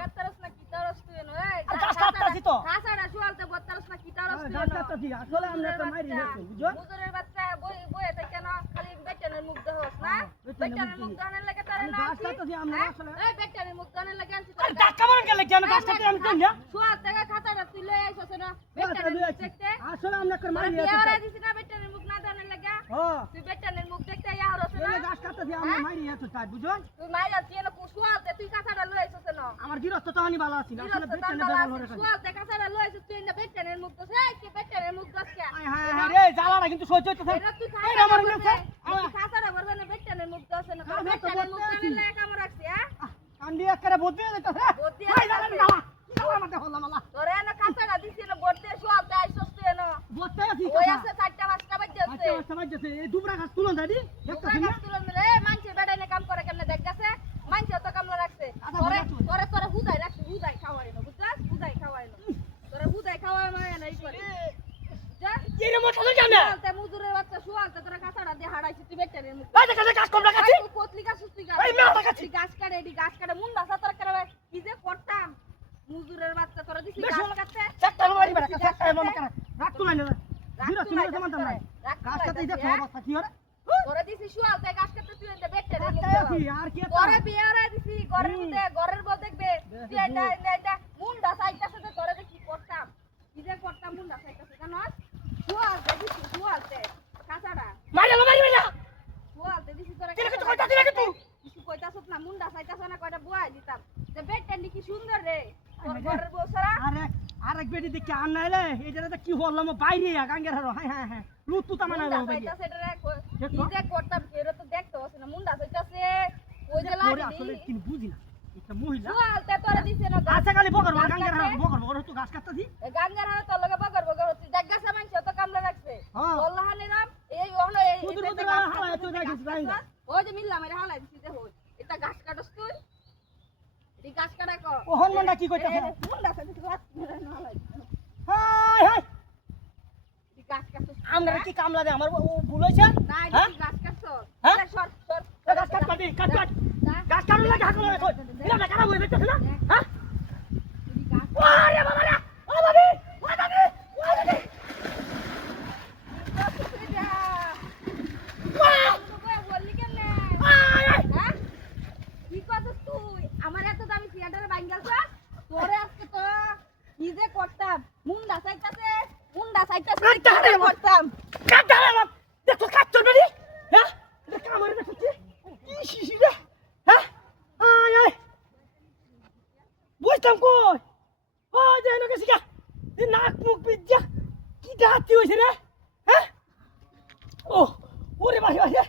কাটতারস না কি তারস তুই এনো এই আর গাছ কাটতাছি তো কাঁচাটা শুয়ালতে বত্তারস না কি তারস তুই গাছ এনো কাটতাছি আসলে আমরা একটা মাইরি হয়েছে বুঝছো মুজুরের বাচ্চা বইয়ে থাকে না খালি বেটানের মুখ দহস না বেটানের মুখ দহনের লাগে তারে না গাছ কাটতাছি আমরা আসলে এই বেটানের মুখ দহনের লাগে আনছি আরে ধাক্কা মারন গেলে কি আমি গাছ কাটতে আমি কই না শুয়াল থেকে খাঁচাটা তুই লই আইছস না বেটানের মুখ দেখতে আসলে আমরা একটা মাইরি বিয়ে হয়েছে ওরা দিছ না বেটানের মুখ না দহনের লাগে তুই বেটানের মুখ দেখতে ইয়া হরছ না এই গাছ কাটতাছি আমরা মাইরি হয়েছে তাই বুঝছো তুই মাইরা তুই এনো শুয়ালতে তুই কাঁচাটা লই আইছস না আমার গিরস্ত তো আনি ভালো আছি না আসলে বেটানে ব্যবহার করে শুয়ালতে কাঁচাটা লই আইছস তুই না বেটানের মুখ দছ এই কি বেটানের মুখ দছ কে আয় হায় হায় রে জ্বালাটা কিন্তু সহ্য হইতেছে এটা তুই এই আমার কাছে খাসাটা বলবে না বেটানের মুখ দছ না বেটানের মুখ দছ না কাম রাখছি হ্যাঁ কান্দি একেবারে বদলে যাইতেছে বদলে এই জ্বালানি জ্বালা জ্বালা মারতে হলাম আল্লাহ তোরে না খাসাটা দিছি না বড়তে শুয়ালতে আইছস তুই না বদতে আছি ওই আছে 4টা 5টা বাজে আছে আচ্ছা সবাই যাচ্ছে এই দুবরা গাছ তুলন দাদি দেখতাছি না রে মানছে বেড়াইনে কাম করে কেমনে দেখ গেছে মানছে তো কামলা রাখছে তোরে হুদাই রাখছে হুদাই খাওয়াই না বুঝছস হুদাই খাওয়াই না তোরে হুদাই খাওয়াই না এই করে যা কি রে মত তো জানা শুয়ালতে মুজুরের বাচ্চা শুয়ালতে তোরা কাঁচাটা দিয়ে হাড়াইছিস তুই বেটানের মুখ এই দেখে গাছ কম লাগাছি কোতলি গাছ সুস্তি গাছ এই মেয়েটা কাছে গাছ কাটে এডি গাছ কাটে মুন্ডা সাতর করে কি যে করতাম মুজুরের বাচ্চা তোরা দিছিস গাছ কাটতে একটা মারি বেটা একটা মারি করে রাখ তুলাই না জিরো সিনে সমান দাম নাই গাছ কাটতে দেখো অবস্থা কি হরে তোরা দিছিস শুয়ালতে গাছ কাটতে তুই এনে বেটানের মুখ আর কি ঘরে বিয়ারে দিছি ঘরের মধ্যে ঘরের বউ দেখবে তুই এটা মুন্ডা সাইকাছে তো ঘরে দেখি করতাম কি যে করতাম মুন্ডা সাইকাছে জানোস শুয়ালতে দিছি শুয়ালতে কাঁচাড়া মারি না শুয়ালতে দিছি তোরা কি কিছু কইতাছিস নাকি তুই কিছু কইতাছস না মুন্ডা সাইকাছ না কয়টা বুয়াই দিতাম যে বেটান্ডি কি সুন্দর রে তোর ঘরের বউ সারা আরেক বেটি দেখি আন নাইলে এই জায়গাটা কি হলাম বাইরে গাঙ্গের হারো হ্যাঁ হ্যাঁ লুতু তামানা মুন্ডা বাইরে সাইকাছে রে কি যে করতাম এরা তো দেখতে হস না মুন্ডা সাইকাছে ওই যে ওরে লাগি আসলে কি বুঝি না এটা মহিলা শুয়ালতে তোরা দিছে না আচ্ছা খালি বকর গাঙ্গের হারো বকর তো গাছ কাটতাছি গাঙ্গের হাতে তোর লগে বগর তুই দেখ গেছে মানছে তো কামলা রাখছে হ্যাঁ বললাহানি রাম এই হলো এই মুদুর হালা তো দেখিস বাইরে ওই যে মিললাম এর হালাই দিছি যে হই এটা গাছ কাটস তুই এই গাছ কাটা কর ও হন্ডা কি কইতাছে মুন্ডা সাথে তুই গাছ হালাই হাই হাই এই গাছ কাটস আমরা কি কামলা দে আমার ভুল হইছে না হ্যাঁ? এই গাছ কাটস হ্যাঁ? সর গাছ কাট গাছ কাটুন লাগে হাকলো কই এটা না কাটা হইবে না হ্যাঁ ওরে বাবা রে ও বাবি ও বাবি ও বাবি আমার এত দামি সিয়াটারে বাঙ্গাল তোরে আজকে তো কি যে করতাম মুন্ডা সাইতাছে করতাম কাটালে না দেখো কাটছ না হ্যাঁ এটা কামারে দেখছি কি শিশি রে হ্যাঁ আয় আয় বুঝতাম কই ও যে না গেছি গা এই নাক মুখ বিজ্জা কি দাঁতি হইছে রে হ্যাঁ ও ওরে বাবা